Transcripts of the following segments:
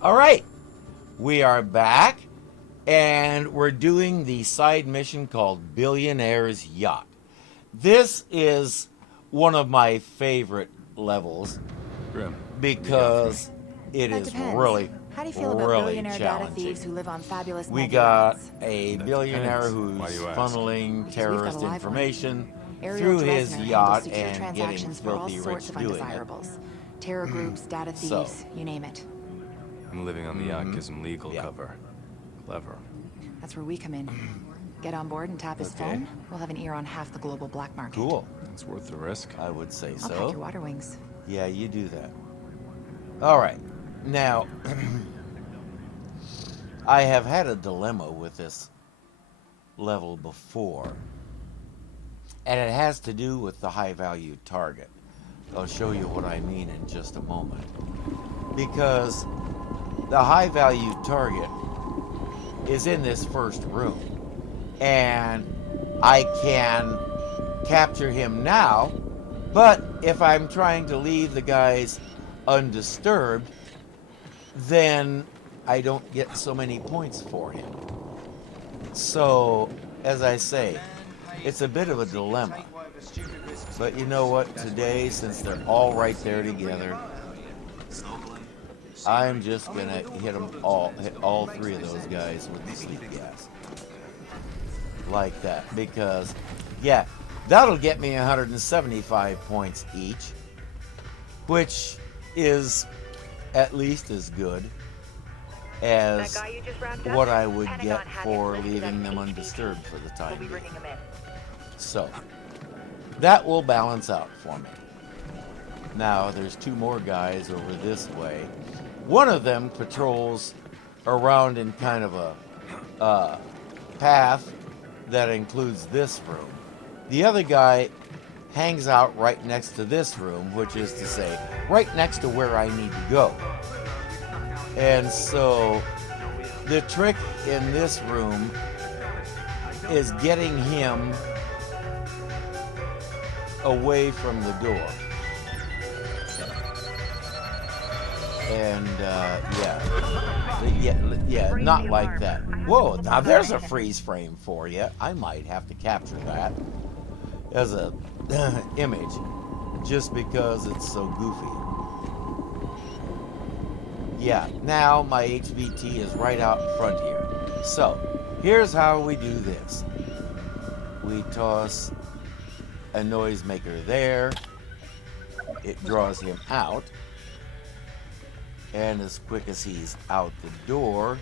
All right, we are back, and we're doing the side mission called Billionaire's Yacht. This is one of my favorite levels Grim, need help? because it That is depends. really, How do you feel about really billionaire data thieves who challenging. live on fabulous We mega got yachts? a That billionaire depends. who's Why you ask? funneling Because we've got a terrorist live one. information Ariel through his Dresner handles yacht secure and getting transactions for all filthy sorts rich of doing it. undesirables. Terror groups, data So, thieves, you name it. And living on the yacht gives him legal Yeah. cover. Clever. That's where we come in. Get on board and tap his Okay. phone. We'll have an ear on half the global black market. Cool. It's worth the risk. I would say I'll pack so. your water wings. Yeah, you do that. All right. Now, I have had a dilemma with this level before, and it has to do with the high value target. I'll show you what I mean in just a moment. Because the high value target is in this first room, and I can capture him now, but if I'm trying to leave the guys undisturbed, then I don't get so many points for him. So, as I say, it's a bit of a dilemma. But you know what? Today, since they're all right there together, I'm just gonna hit all three of those guys with the sleep gas. Like that. Because, yeah, that'll get me 175 points each, which is at least as good as what I would get for leaving them undisturbed for the time being. So, that will balance out for me. Now, there's two more guys over this way. One of them patrols around in kind of a path that includes this room. The other guy hangs out right next to this room, which is to say, right next to where I need to go. And so, the trick in this room is getting him away from the door. And yeah, not like that. Whoa, now there's a freeze frame for you. I might have to capture that as a image, just because it's so goofy. Yeah, now my HVT is right out in front here. So, here's how we do this. We toss a noisemaker there. It draws him out. And as quick as he's out the door,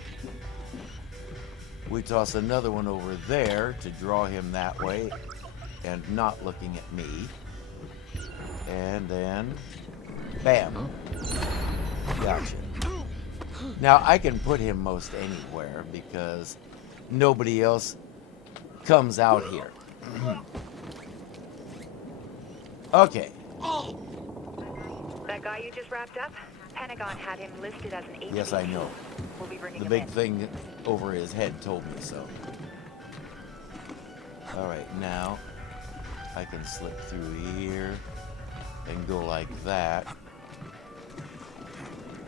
we toss another one over there to draw him that way and not looking at me. And then, bam. Gotcha. Now, I can put him most anywhere because nobody else comes out here. Okay. That guy you just wrapped up? Pentagon had him listed as an agent. Yes, I know. We'll be bringing The him big in. thing over his head told me so. All right, now I can slip through here and go like that.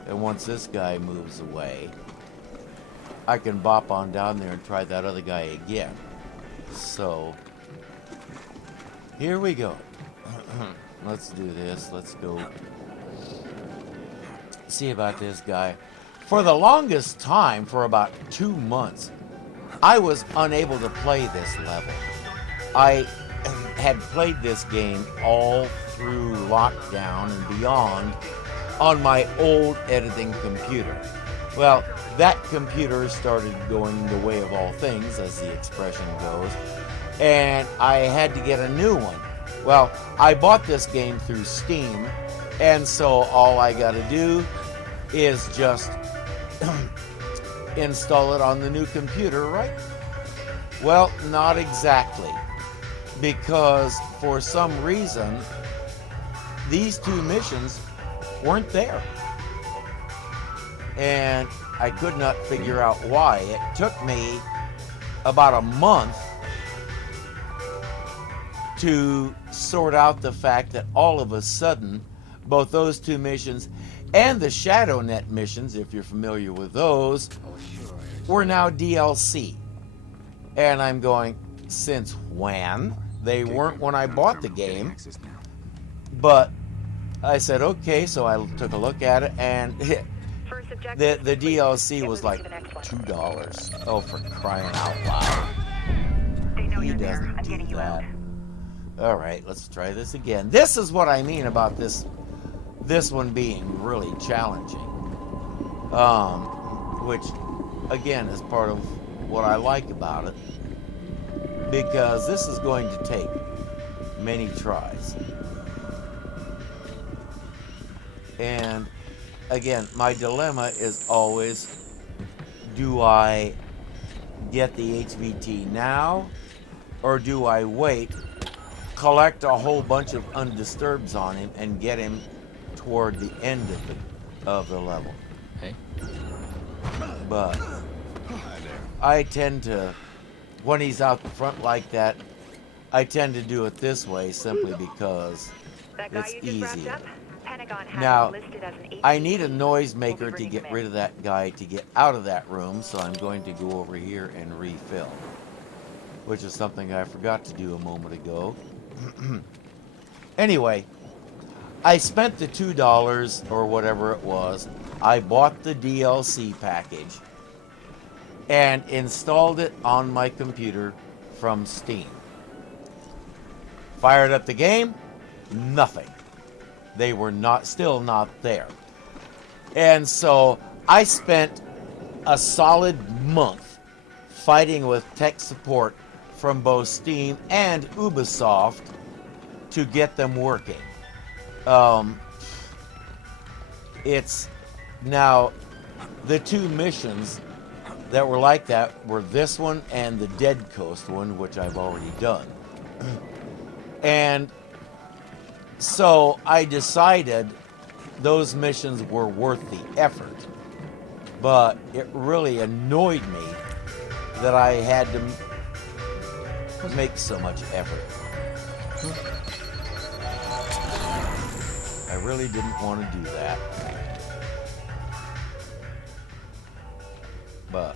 And once this guy moves away, I can bop on down there and try that other guy again. So, here we go. Let's do this. Let's go see about this guy. For the longest time, for about 2 months, I was unable to play this level. I had played this game all through lockdown and beyond on my old editing computer. Well, that computer started going the way of all things, as the expression goes, and I had to get a new one. Well, I bought this game through Steam, and so all I got to do is just install it on the new computer, right? Well, not exactly, because for some reason, these two missions weren't there. And I could not figure out why. It took me about a month to sort out the fact that all of a sudden, both those two missions And the Shadow Net missions, if you're familiar with those, were now DLC. And I'm going, since when? They weren't when I bought the game. But I said, okay, so I took a look at it, and the DLC was like $2. Oh, for crying out loud. He doesn't do that. All right, let's try this again. This is what I mean about this one being really challenging. Which, again, is part of what I like about it. Because this is going to take many tries. And again, my dilemma is always, do I get the HVT now, or do I wait, collect a whole bunch of undisturbeds on him, and get him toward the end of the level? Hey. But I tend to, when he's out the front like that, I tend to do it this way simply because it's easier. Now, I need a noisemaker to get rid of that guy to get out of that room, so I'm going to go over here and refill, which is something I forgot to do a moment ago. Anyway, I spent the $2 or whatever it was. I bought the DLC package and installed it on my computer from Steam. Fired up the game, nothing. They were still not there. And so I spent a solid month fighting with tech support from both Steam and Ubisoft to get them working. It's now the two missions that were like that were this one and the Dead Coast one, which I've already done. And so I decided those missions were worth the effort, but it really annoyed me that I had to make so much effort. I really didn't want to do that. But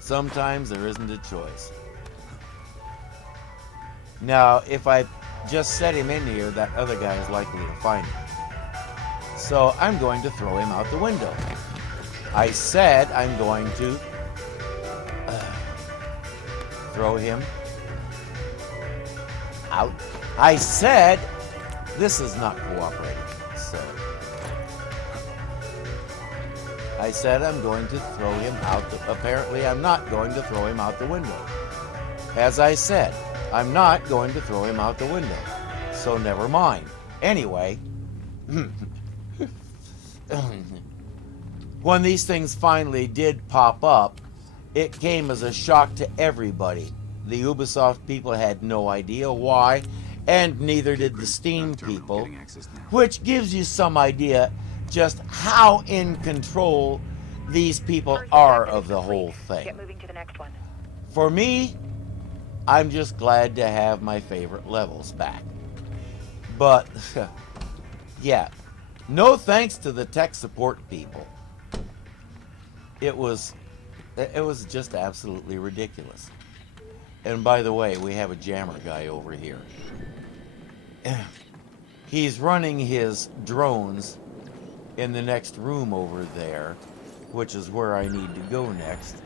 sometimes there isn't a choice. Now, if I just set him in here, that other guy is likely to find him. So I'm going to throw him out the window. I said I'm going to throw him out. I said this is not cooperating. So I said I'm going to throw him out. Apparently I'm not going to throw him out the window. As I said, I'm not going to throw him out the window. So never mind. Anyway, when these things finally did pop up, it came as a shock to everybody. The Ubisoft people had no idea why, and neither did the Steam people, which gives you some idea just how in control these people are of the whole thing. Get moving to the next one. For me, I'm just glad to have my favorite levels back. But, yeah, no thanks to the tech support people. It was just absolutely ridiculous. And by the way, we have a jammer guy over here. He's running his drones in the next room over there, which is where I need to go next.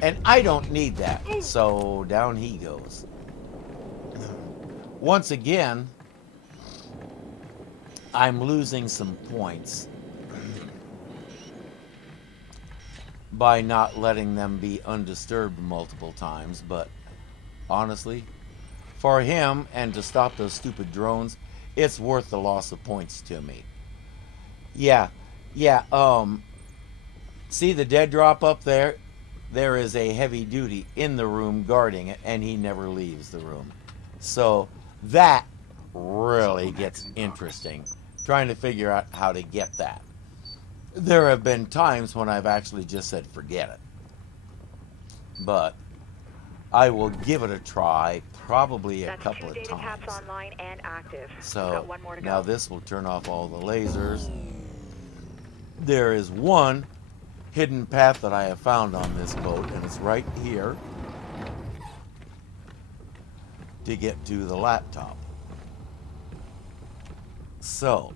And I don't need that, so down he goes. Once again, I'm losing some points by not letting them be undisturbed multiple times, but honestly, for him and to stop those stupid drones, it's worth the loss of points to me. Yeah, see the dead drop up there? There is a heavy duty in the room guarding it, and he never leaves the room. So that really gets interesting, trying to figure out how to get that. There have been times when I've actually just said, forget it. But I will give it a try, probably a That's couple 2 of data taps times. online and active. We've So got 1 more to now go. this will turn off all the lasers. There is one hidden path that I have found on this boat, and it's right here to get to the laptop. So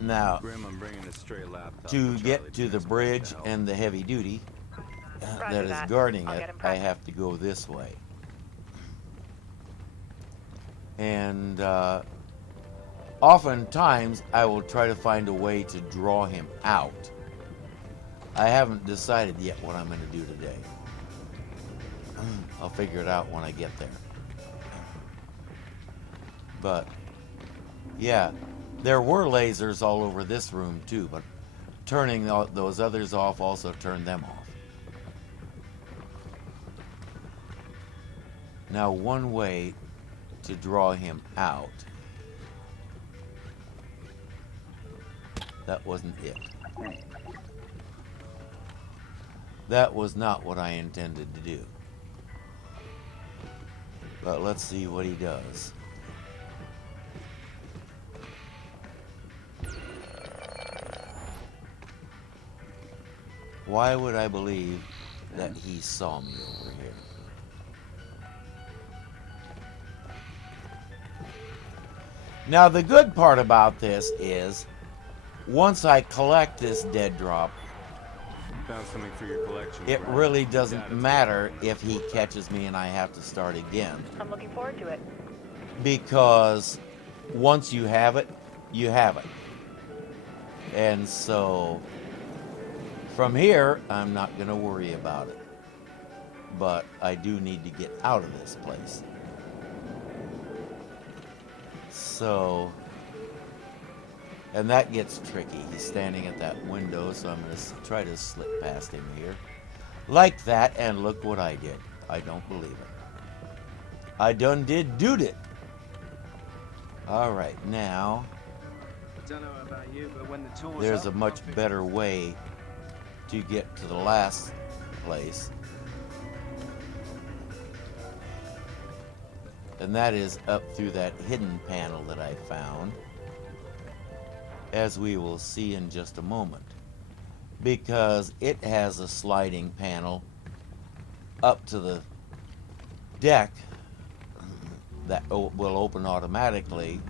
now Grim, I'm bringing a stray laptop. to for get Charlie to the Transmit's bridge to help. and the heavy duty Roger that is that. guarding I'll it, get him I prepped. have to go this way. And oftentimes I will try to find a way to draw him out. I haven't decided yet what I'm going to do today. I'll figure it out when I get there. But yeah, there were lasers all over this room too, but turning those others off also turned them off. Now, one way to draw him out. That wasn't it. That was not what I intended to do. But let's see what he does. Why would I believe that he saw me over here? Now, the good part about this is, once I collect this dead drop, Found something for your collection. it Grim. really Data doesn't to matter help. if he catches me and I have to start again. I'm looking forward to it. Because once you have it, you have it. And so, from here, I'm not going to worry about it. But I do need to get out of this place. So, and that gets tricky. He's standing at that window, so I'm going to try to slip past him here. Like that, and look what I did. I don't believe it. I done did it. All right, now I don't know about you, but when the tour's there's a up, much I'll be- better way to get to the last place. And that is up through that hidden panel that I found, as we will see in just a moment. Because it has a sliding panel up to the deck that will open automatically.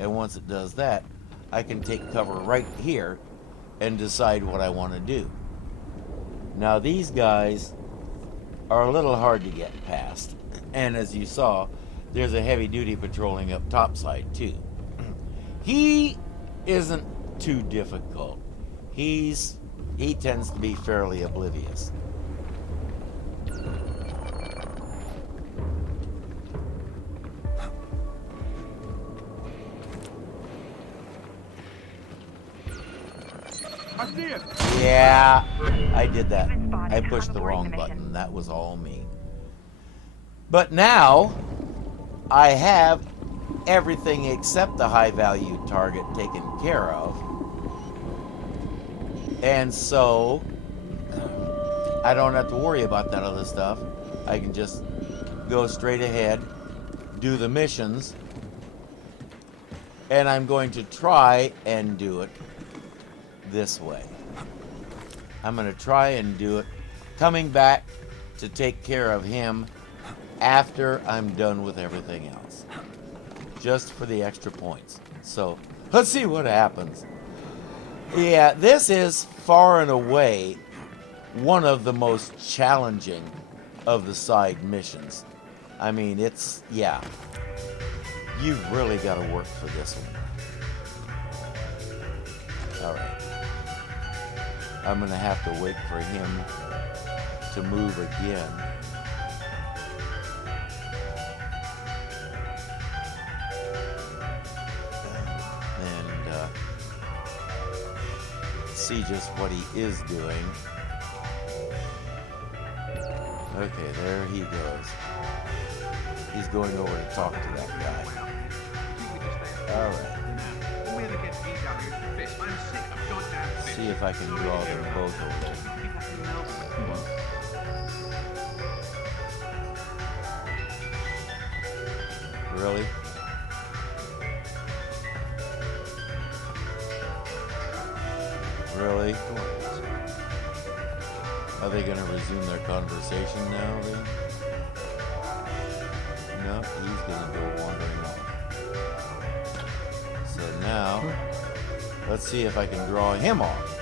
And once it does that, I can take cover right here and decide what I want to do. Now, these guys are a little hard to get past. And as you saw, there's a heavy duty patrolling up topside too. He isn't too difficult. He tends to be fairly oblivious. Yeah, I did that. I pushed the wrong button. That was all me. But now, I have everything except the high-value target taken care of. And so, I don't have to worry about that other stuff. I can just go straight ahead, do the missions, and I'm going to try and do it this way. I'm going to try and do it coming back to take care of him after I'm done with everything else, just for the extra points. So let's see what happens. Yeah, this is far and away one of the most challenging of the side missions. I mean, yeah, you've really got to work for this one. All right. I'm going to have to wait for him to move again. And see just what he is doing. Okay, there he goes. He's going over to talk to that guy. All right. See if I can draw them both over. Really? Really? Are they going to resume their conversation now then? No, he's going to go wandering off. So now, let's see if I can draw him off.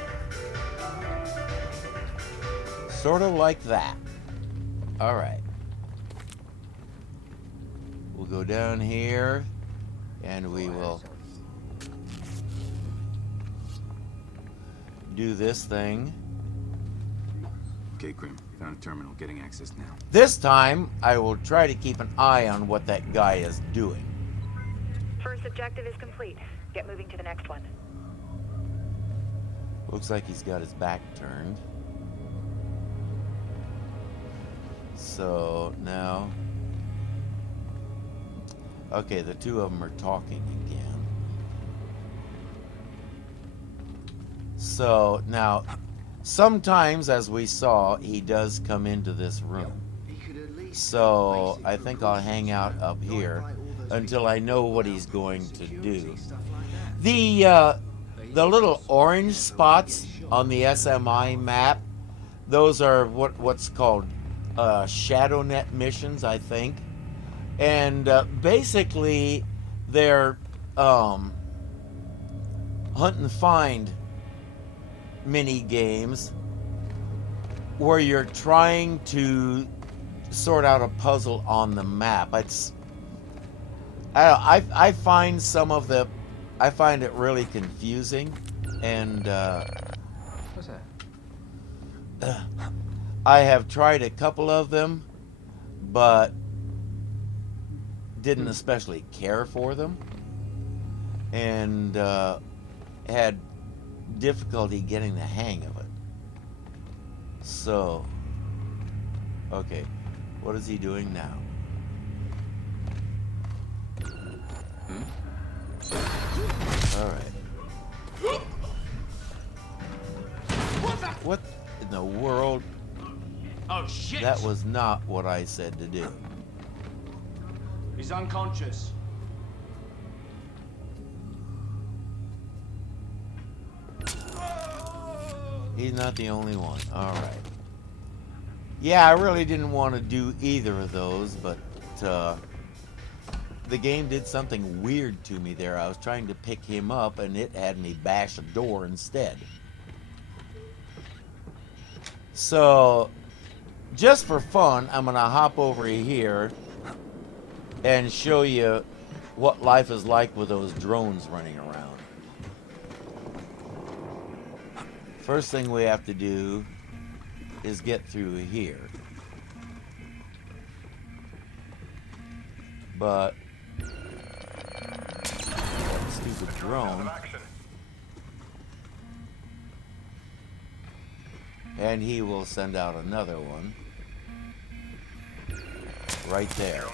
Sort of like that. Alright. We'll go down here and we will do this thing. Okay, Grim. Found a terminal. Getting access now. This time, I will try to keep an eye on what that guy is doing. First objective is complete. Get moving to the next one. Looks like he's got his back turned. So now, okay, the two of them are talking again. So now, sometimes, as we saw, he does come into this room. So I think I'll hang out up here until I know what he's going to do. The little orange spots on the SMI map, those are what's called shadow net missions, I think. And basically, they're hunt and find mini games where you're trying to sort out a puzzle on the map. I find I find it really confusing, and What's that? I have tried a couple of them, but didn't especially care for them, and had difficulty getting the hang of it. So, okay, what is he doing now? All right. What in the world? Oh shit! That was not what I said to do. He's unconscious. He's not the only one. All right. Yeah, I really didn't want to do either of those, but the game did something weird to me there. I was trying to pick him up, and it had me bash a door instead. So, just for fun, I'm going to hop over here and show you what life is like with those drones running around. First thing we have to do is get through here. But that stupid drone. And he will send out another one. Right there.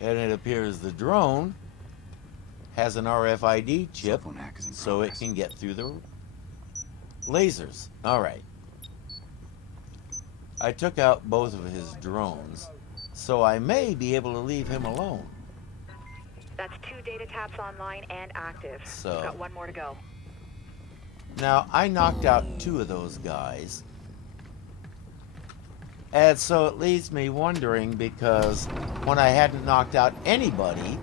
And it appears the drone has an RFID chip, so it can get through the lasers. All right. I took out both of his drones, so I may be able to leave him alone. That's 2 data taps online and active. So, got 1 more to go. now, I knocked out 2 of those guys. And so it leaves me wondering, because when I hadn't knocked out anybody,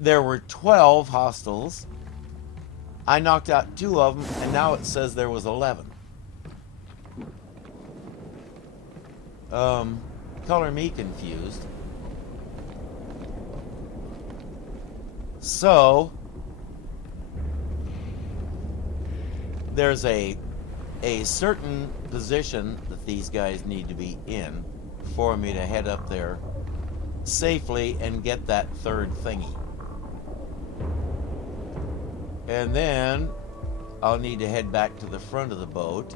there were 12 hostiles. I knocked out 2 of them, and now it says there was 11. Color me confused. So, there's a certain position that these guys need to be in for me to head up there safely and get that third thingy. And then I'll need to head back to the front of the boat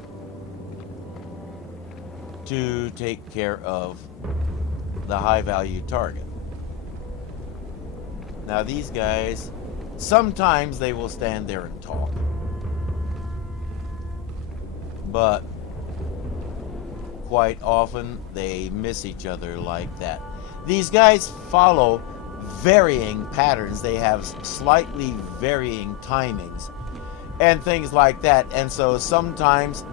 to take care of the high value target. Now these guys, sometimes they will stand there and talk. quite often they miss each other like that. These guys follow varying patterns. They have slightly varying timings and things like that. And so sometimes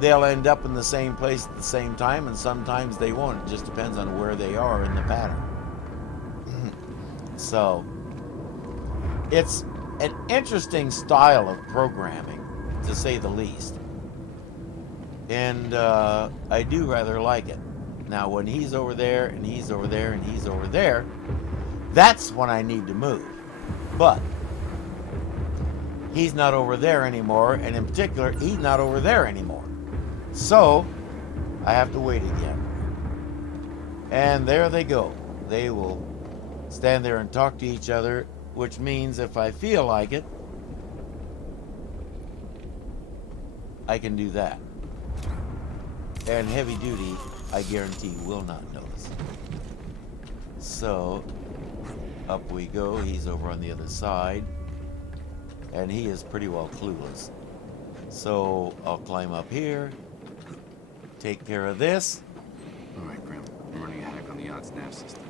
they'll end up in the same place at the same time, and sometimes they won't. It just depends on where they are in the pattern. So it's an interesting style of programming, to say the least. And I do rather like it. Now, when he's over there, and he's over there, and he's over there, that's when I need to move. But he's not over there anymore, and in particular, he's not over there anymore. So I have to wait again. And there they go. They will stand there and talk to each other, which means if I feel like it, I can do that. And heavy duty, I guarantee, will not notice. So up we go. He's over on the other side, and he is pretty well clueless. So I'll climb up here, take care of this. All right, Grim. I'm running a hack on the yacht's nav system.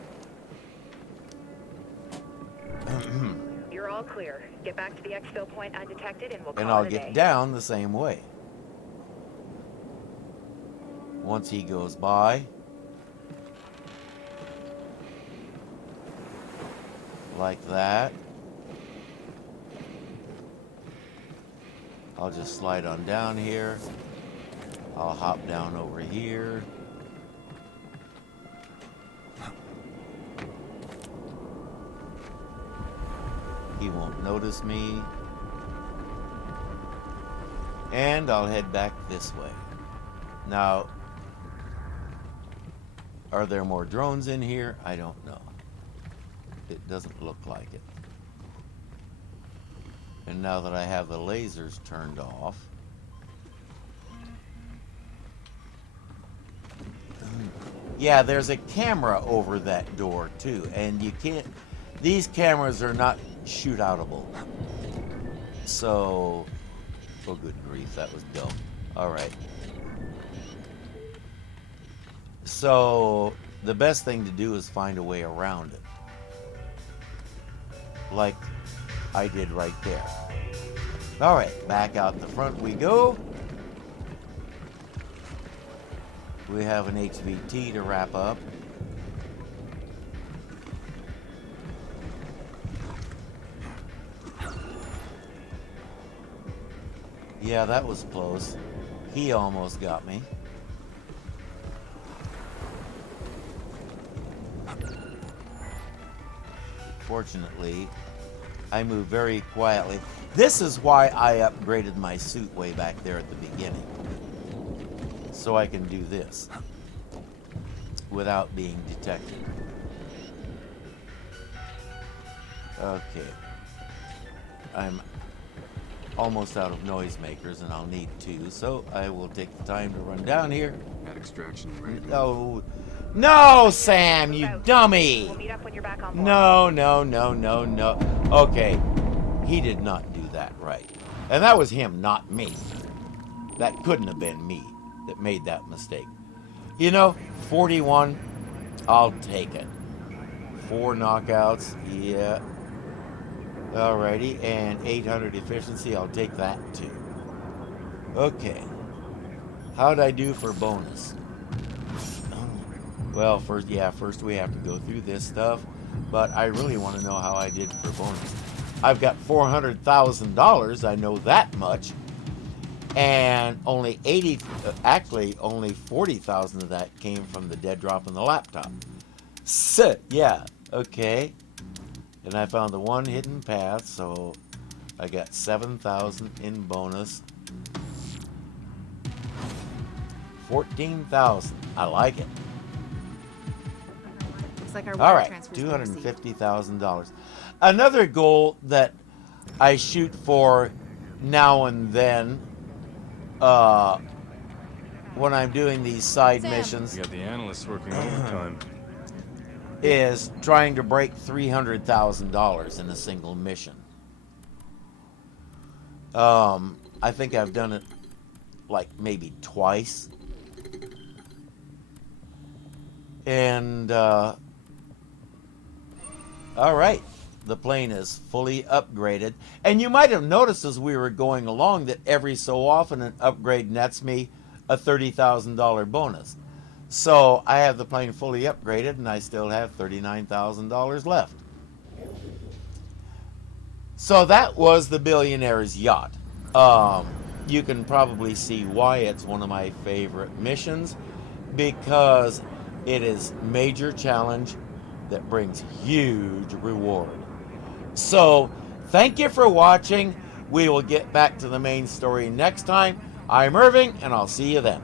You're all clear. Get back to the exfil point undetected and we'll call And I'll it a get day. down the same way. Once he goes by, like that, I'll just slide on down here. I'll hop down over here. He won't notice me. And I'll head back this way. Now, are there more drones in here? I don't know. It doesn't look like it. And now that I have the lasers turned off, yeah, there's a camera over that door too, and you can't, these cameras are not shoot-outable. So, oh good grief, that was dumb. All right. So, the best thing to do is find a way around it. Like I did right there. All right, back out the front we go. We have an HVT to wrap up. Yeah, that was close. He almost got me. Fortunately, I move very quietly. This is why I upgraded my suit way back there at the beginning. So I can do this without being detected. Okay. I'm almost out of noisemakers, and I'll need two, so I will take the time to run down here. Got extraction ready. Oh, no, Sam, you dummy! We'll meet up when you're back on board. No. Okay, he did not do that right. And that was him, not me. That couldn't have been me that made that mistake. You know, 41, I'll take it. 4 knockouts, yeah. Alrighty, and 800 efficiency, I'll take that too. Okay. How'd I do for bonus? Well, first we have to go through this stuff, but I really want to know how I did for bonus. I've got $400,000, I know that much, and only only 40,000 of that came from the dead drop in the laptop. So, yeah, okay. And I found the one hidden path, so I got 7,000 in bonus. 14,000, I like it. Looks like our All wire right, transfer's been received. $250,000. Another goal that I shoot for now and then, when I'm doing these side missions, You got the analysts working overtime. is trying to break $300,000 in a single mission. I think I've done it like maybe twice. And, all right. The plane is fully upgraded. And you might have noticed as we were going along that every so often an upgrade nets me a $30,000 bonus. So I have the plane fully upgraded and I still have $39,000 left. So that was the Billionaire's Yacht. You can probably see why it's one of my favorite missions, because it is major challenge that brings huge reward. So thank you for watching. We will get back to the main story next time. I'm Irving, and I'll see you then.